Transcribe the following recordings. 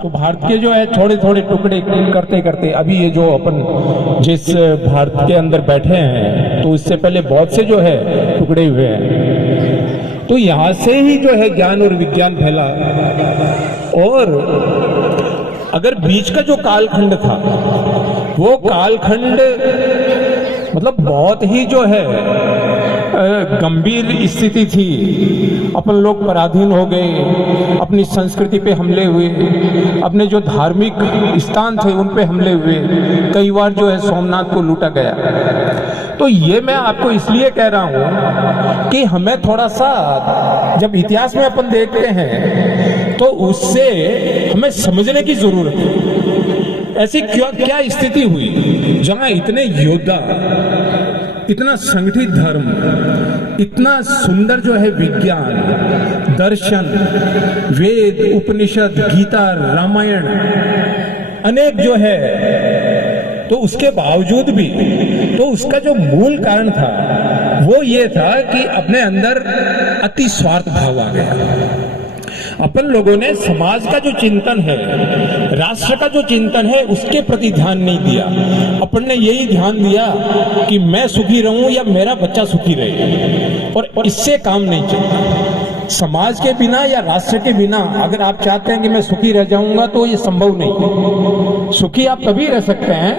तो भारत के जो है थोड़े थोड़े टुकड़े करते करते अभी ये जो अपन जिस भारत के अंदर बैठे हैं, तो इससे पहले बहुत से जो है टुकड़े हुए हैं। तो यहां से ही जो है ज्ञान और विज्ञान फैला। और अगर बीच का जो कालखंड था, वो कालखंड मतलब बहुत ही जो है गंभीर स्थिति थी। अपन लोग पराधीन हो गए, अपनी संस्कृति पे हमले हुए, अपने जो धार्मिक स्थान थे उन पे हमले हुए, कई बार जो है सोमनाथ को लूटा गया। तो ये मैं आपको इसलिए कह रहा हूं कि हमें थोड़ा सा जब इतिहास में अपन देखते हैं तो उससे हमें समझने की जरूरत है। ऐसी क्या स्थिति हुई जहां इतने योद्धा, इतना संगठित धर्म, इतना सुंदर जो है विज्ञान, दर्शन, वेद, उपनिषद, गीता, रामायण अनेक जो है, तो उसके बावजूद भी तो उसका जो मूल कारण था वो ये था कि अपने अंदर अति स्वार्थ भाव आ गया। अपन लोगों ने समाज का जो चिंतन है, राष्ट्र का जो चिंतन है, उसके प्रति ध्यान नहीं दिया। अपन ने यही ध्यान दिया कि मैं सुखी रहूं या मेरा बच्चा सुखी रहे, और इससे काम नहीं चलता। समाज के बिना या राष्ट्र के बिना अगर आप चाहते हैं कि मैं सुखी रह जाऊंगा तो ये संभव नहीं। सुखी आप तभी रह सकते हैं,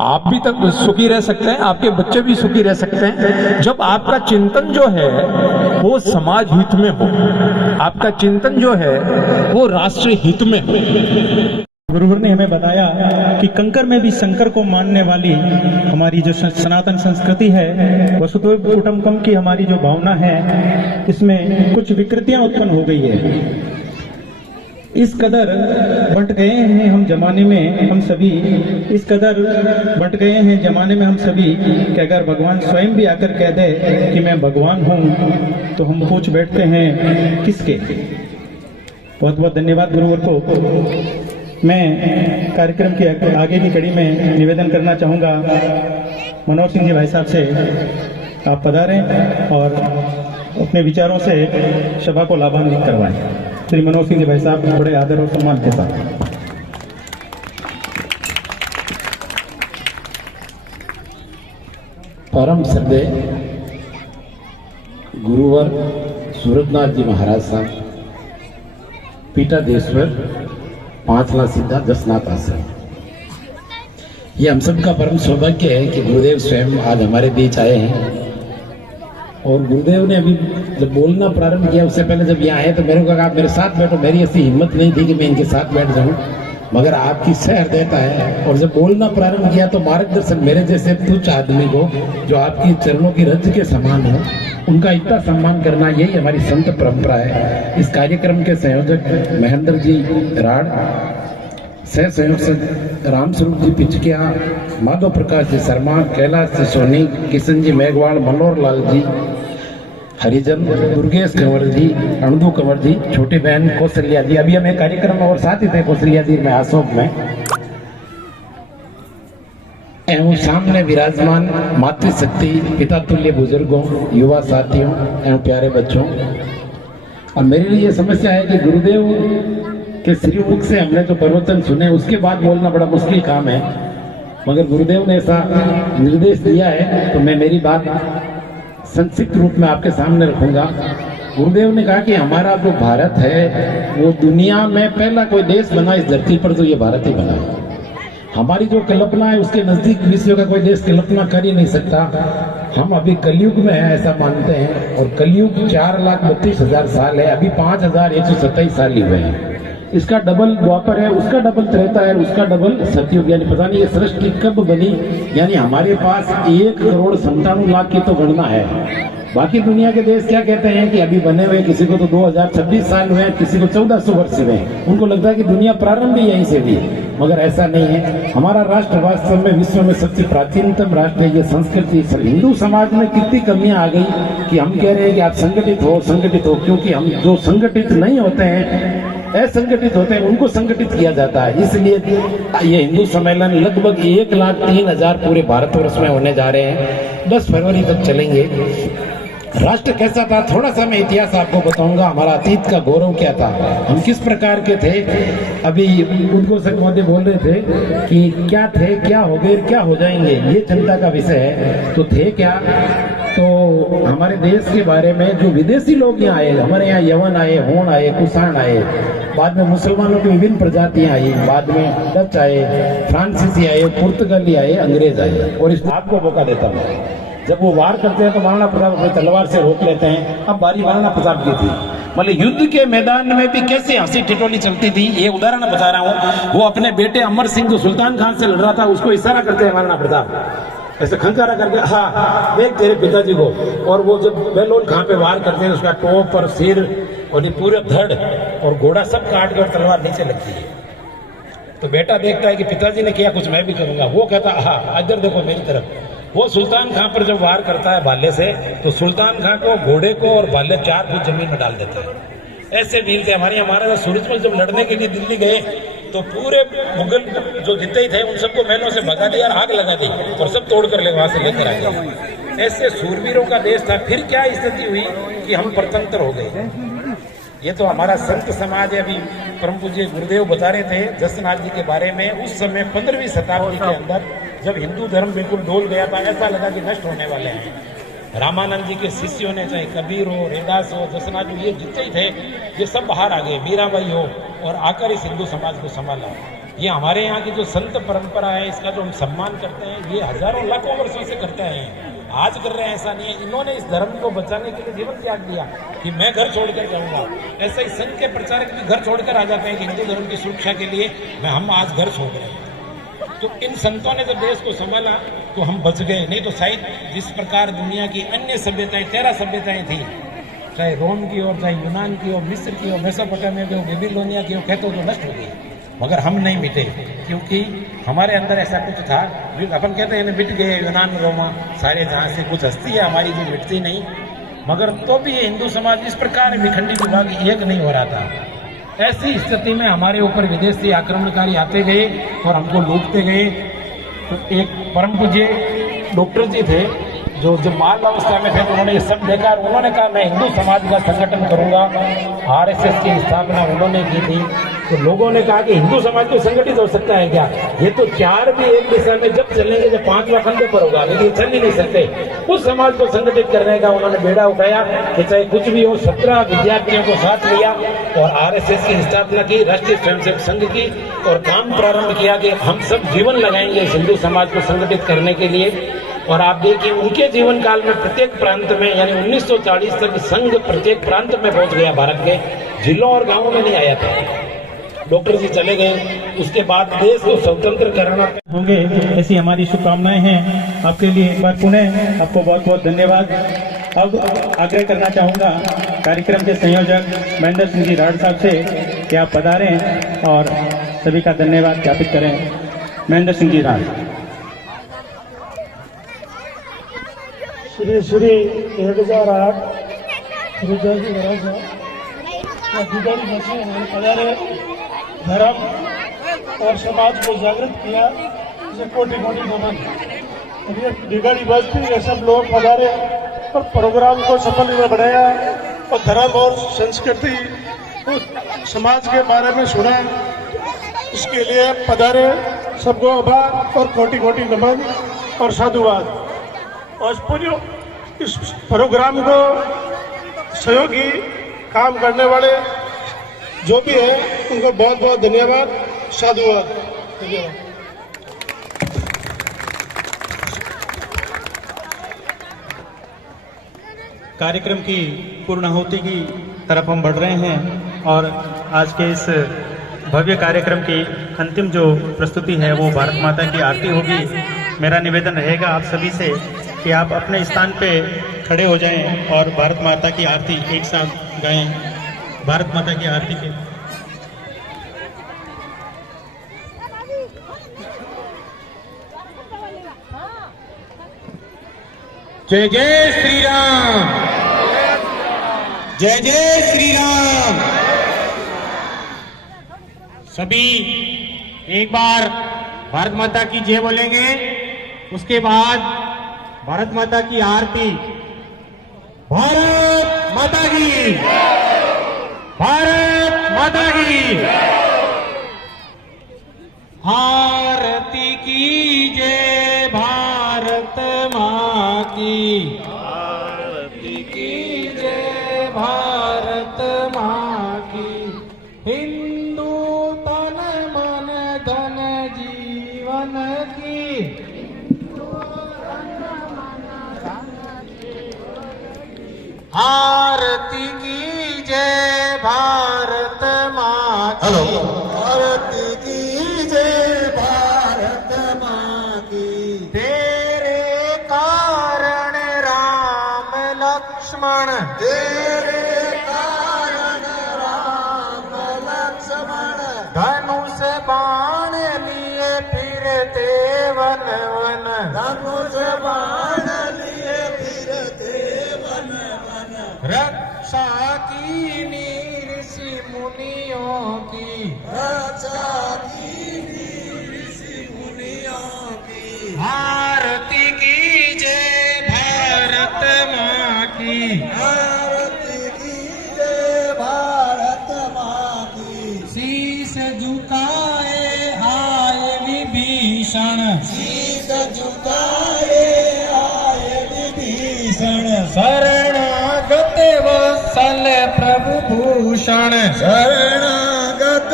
आप भी तब सुखी रह सकते हैं, आपके बच्चे भी सुखी रह सकते हैं, जब आपका चिंतन जो है वो समाज हित में हो, आपका चिंतन जो है वो राष्ट्र हित में हो। गुरुवर ने हमें बताया कि कंकर में भी शंकर को मानने वाली हमारी जो सनातन संस्कृति है, वसुधैव कुटुंबकम की हमारी जो भावना है, इसमें कुछ विकृतियां उत्पन्न हो गई है। इस कदर बंट गए हैं हम जमाने में, हम सभी इस कदर बंट गए हैं जमाने में हम सभी कि अगर भगवान स्वयं भी आकर कह दे कि मैं भगवान हूं तो हम पूछ बैठते हैं किसके। बहुत बहुत धन्यवाद गुरुवर को। मैं कार्यक्रम की आगे की कड़ी में निवेदन करना चाहूँगा, मनोहर सिंह जी भाई साहब से आप पधारें और अपने विचारों से सभा को लाभान्वित करवाएं। श्री मनोहर सिंह जी भाई साहब बड़े आदर और सम्मान के साथ। परम श्रद्धेय गुरुवर सूरजनाथ जी महाराज साहब, पीठाधीश्वर पांचला सीधा दसनाथ आश्रम। ये हम सबका परम सौभाग्य है कि गुरुदेव स्वयं आज हमारे बीच आए हैं। और गुरुदेव ने अभी जब बोलना प्रारंभ किया, उससे पहले जब यहाँ आए तो मेरे को कहा आप मेरे साथ बैठो। मेरी ऐसी हिम्मत नहीं थी कि मैं इनके साथ बैठ जाऊं, मगर आपकी सहृदयता है। और जब बोलना प्रारंभ किया तो मार्गदर्शन मेरे जैसे तुच्छ आदमी को, जो आपकी चरणों की रज के समान हो, उनका इतना सम्मान करना, यही हमारी संत परंपरा है। इस कार्यक्रम के संयोजक महेंद्र जी राड़, सह संयोजक रामस्वरूप जी पिचकिया, माधव प्रकाश जी शर्मा, कैलाश जी सोनी, किशन जी मेघवाल, मनोहर लाल जी हरिजन, दुर्गेश कंवर जी, अणदू कंवर जी, छोटी बहन कौशल्या जी। अभी हमें कार्यक्रम में और साथ ही थे कौशल्या जी में आशोक में। एवं सामने विराजमान मातृशक्ति, पिता तुल्य बुजुर्गों, युवा साथियों एवं प्यारे बच्चों। और मेरे लिए ये समस्या है कि गुरुदेव के श्रीमुख से हमने जो प्रवचन सुने उसके बाद बोलना बड़ा मुश्किल काम है, मगर गुरुदेव ने ऐसा निर्देश दिया है तो मैं मेरी बात संक्षिप्त रूप में आपके सामने रखूंगा। गुरुदेव ने कहा कि हमारा जो भारत है वो दुनिया में पहला कोई देश बना इस धरती पर तो ये भारत ही बना। हमारी जो कल्पना है उसके नजदीक विश्व का कोई देश कल्पना कर ही नहीं सकता। हम अभी कलयुग में है ऐसा मानते हैं, और कलयुग 4,32,000 साल है, अभी 5,127 साल ही हुए हैं। इसका डबल द्वापर है, उसका डबल त्रेता है, उसका डबल सतयुग। यानी पता नहीं ये सृष्टि कब बनी। यानी हमारे पास 1,97,00,000 की तो गणना है। बाकी दुनिया के देश क्या कहते हैं कि अभी बने हुए, किसी को तो 2026 साल हुए, किसी को 1400 वर्ष हुए। उनको लगता है कि दुनिया प्रारंभ ही यहीं से हुई, मगर ऐसा नहीं है। हमारा राष्ट्र वास्तव में विश्व में सबसे प्राचीनतम राष्ट्र है। ये संस्कृति हिंदू समाज में कितनी कमियां आ गई कि हम कह रहे हैं कि आप संगठित हो, क्योंकि हम जो संगठित नहीं होते हैं, असंगठित होते हैं, उनको संगठित किया जाता है। इसलिए ये हिंदू सम्मेलन लगभग 1,03,000 पूरे भारतवर्ष में होने जा रहे हैं, 10 फरवरी तक चलेंगे। राष्ट्र कैसा था, थोड़ा सा मैं इतिहास आपको बताऊंगा। हमारा अतीत का गौरव क्या था, हम किस प्रकार के थे। अभी उद्घोषक महोदय बोल रहे थे कि क्या थे, क्या हो गए, क्या हो जाएंगे, ये चिंता का विषय है। तो थे क्या, तो हमारे देश के बारे में जो विदेशी लोग यहाँ आए, हमारे यहाँ यवन आए, होन आए, कुषाण आए, बाद में मुसलमानों की विभिन्न प्रजातियां आई, बाद में डच आए, फ्रांसीसी आए, पुर्तगाली आए, अंग्रेज आए। और इस बात को मौका देता हूँ, जब वो वार करते हैं तो महाराणा प्रताप अपनी तलवार से रोक लेते हैं। अब बारी महाराणा प्रताप की थी। मतलब युद्ध के मैदान में भी कैसे हंसी ठिठोली चलती थी, ये उदाहरण बता रहा हूँ। वो अपने बेटे अमर सिंह जो सुल्तान खान से लड़ रहा था, उसको इशारा करते हैं महाराणा प्रताप, ऐसे खंकारा करके, हाँ देख तेरे पिताजी को। और वो जब बेलोन खां पे वार करते हैं, उसका टोप और सिर और ये पूरा धड़ और घोड़ा सब काट कर तलवार नीचे लगती है। तो बेटा देखता है कि पिताजी ने किया, कुछ मैं भी करूंगा। वो कहता, हाँ इधर देखो मेरी तरफ। वो सुल्तान खां पर जब वार करता है भाले से, तो सुल्तान खां को, घोड़े को और भाले 4 फुट जमीन में डाल देते हैं। ऐसे वीर थे हमारे। महाराजा सूरजमल जब लड़ने के लिए दिल्ली गए तो पूरे मुगल जो जितने ही थे उन सबको महलों से भगा दिया और आग लगा दी और सब तोड़ कर वहां से लेकर आ गए। ऐसे सूरवीरों का देश था। फिर क्या स्थिति हुई कि हम परतंत्र हो गए। ये तो हमारा संत समाज है। अभी परम पूज्य गुरुदेव बता रहे थे जसनाथ जी के बारे में। उस समय 15वीं शताब्दी के अंदर जब हिंदू धर्म बिल्कुल डोल गया था, ऐसा लगा कि नष्ट होने वाले हैं। रामानंद जी के शिष्यों ने, चाहे कबीर हो, रेदास हो, जसनाथ जी, ये जितने ही थे, ये सब बाहर आ गए। मीराबाई हो, और आकर इस हिंदू समाज को संभाला। ये हमारे यहाँ की जो संत परंपरा है, इसका जो हम सम्मान करते हैं, ये हजारों लाखों वर्षों से करते हैं। आज कर रहे हैं ऐसा नहीं है। इन्होंने इस धर्म को बचाने के लिए जीवन त्याग दिया कि मैं घर छोड़कर जाऊंगा। ऐसा ही संत के प्रचारक भी घर छोड़कर आ जाते हैं कि हिंदू धर्म की सुरक्षा के लिए हम आज घर छोड़ रहे हैं। तो इन संतों ने जब देश को संभाला तो हम बच गए। नहीं तो शायद जिस प्रकार दुनिया की अन्य सभ्यताएं, 13 सभ्यताएं थी, चाहे रोम की हो, चाहे यूनान की हो, मिस्र की हो, मेसोपोटामिया की हो, बेबीलोनिया की हो, कहते हो तो नष्ट हो गई। मगर हम नहीं मिटे, क्योंकि हमारे अंदर ऐसा कुछ था। अपन कहते हैं मिट गए यूनान, रोमा, सारे जहां से कुछ हस्ती है हमारी जो मिटती नहीं। मगर तो भी ये हिंदू समाज इस प्रकार विखंडी विभाग एक नहीं हो रहा था। ऐसी स्थिति में हमारे ऊपर विदेशी आक्रमणकारी आते गए और हमको लूटते गए। तो एक परम पूज्य डॉक्टर जी थे जो जब बाल अवस्था में थे, तो उन्होंने ये सब देखा और उन्होंने कहा मैं हिंदू समाज का संगठन करूंगा। आरएसएस की स्थापना उन्होंने की थी। तो लोगों ने कहा कि हिंदू समाज को संगठित हो सकता है क्या? ये तो 4 भी एक दिशा में जब चलेंगे जब 5वां खंडे पर होगा, लेकिन चल ही नहीं सकते। उस समाज को संगठित करने का उन्होंने बेड़ा उठाया कि चाहे कुछ भी हो। 17 विद्यार्थियों को साथ लिया और आरएसएस की स्थापना की, राष्ट्रीय स्वयंसेवक संघ की, और काम प्रारंभ किया कि हम सब जीवन लगाएंगे इस हिंदू समाज को संगठित करने के लिए। और आप देखिए उनके जीवन काल में प्रत्येक प्रांत में, यानी 1940 तक संघ प्रत्येक प्रांत में पहुंच गया। भारत के जिलों और गांवों में नहीं आया था। डॉक्टर जी चले गए, उसके बाद देश को स्वतंत्र करना होंगे, ऐसी हमारी शुभकामनाएं हैं आपके लिए। एक बार पुनः आपको बहुत बहुत धन्यवाद। अब आग्रह करना चाहूँगा कार्यक्रम के संयोजक महेंद्र सिंह जी राठ साहब से कि आप पधारें और सभी का धन्यवाद ज्ञापित करें। महेंद्र सिंह जी राठ। श्री 1008 श्री महाराज पधारे, धर्म और समाज को जागृत किया, इसे कोटि कोटि नमन। बिगाड़ी बस्ती ये सब लोग पधारे और प्रोग्राम को सफल बनाया और धर्म और संस्कृति समाज के बारे में सुना, उसके लिए पधारे। सबको आभार और कोटि कोटि नमन और साधुवाद। और पूरे इस प्रोग्राम को सहयोगी काम करने वाले जो भी है उनको बहुत बहुत धन्यवाद, साधुवाद। धन्यवाद। कार्यक्रम की पूर्णाहुति की तरफ हम बढ़ रहे हैं और आज के इस भव्य कार्यक्रम की अंतिम जो प्रस्तुति है वो भारत माता की आरती होगी। मेरा निवेदन रहेगा आप सभी से कि आप अपने स्थान पे खड़े हो जाएं और भारत माता की आरती एक साथ गाएं। भारत माता की आरती के जय जय श्री राम, जय जय श्री राम। सभी एक बार भारत माता की जय बोलेंगे, उसके बाद भारत माता की आरती। भारत माता की, भारत माता की आरती की जय, भारत माँ की आरती की जय, भारत माँ की। हिंदू तन मन धन जीवन की, आरती की जय, भारत माँ की। आरती की जय, भारत माँ की। तेरे कारण राम लक्ष्मण, तेरे कारण राम लक्ष्मण धनुष बाण लिए फिरते वन वन। धनुष बाण लिए फिरते वन वन। रक्षा की ऋषि मुनियों की, रक्षा की ऋषि मुनियों की। आरती की जय, भारत माँ की। आरती की जय, भारत माँ की। शीश झुकाए आए विभीषण, शीश झुकाए आए विभीषण। शरणागत वत्सल प्रभु भूषण। शरणागत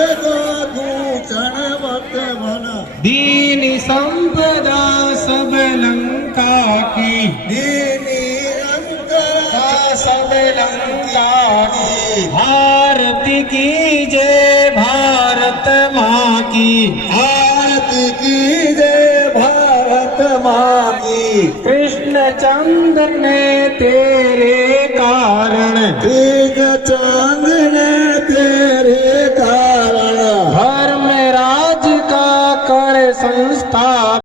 भूषण वत मन। दीन संपदा सब लंका की, दीनी रंग सब लंका की। आरती की जय, भारत माँ की। आरती की जय, भारत माँ की। कृष्ण चंद्र ने तेरे कारण, कृष्ण चंद्र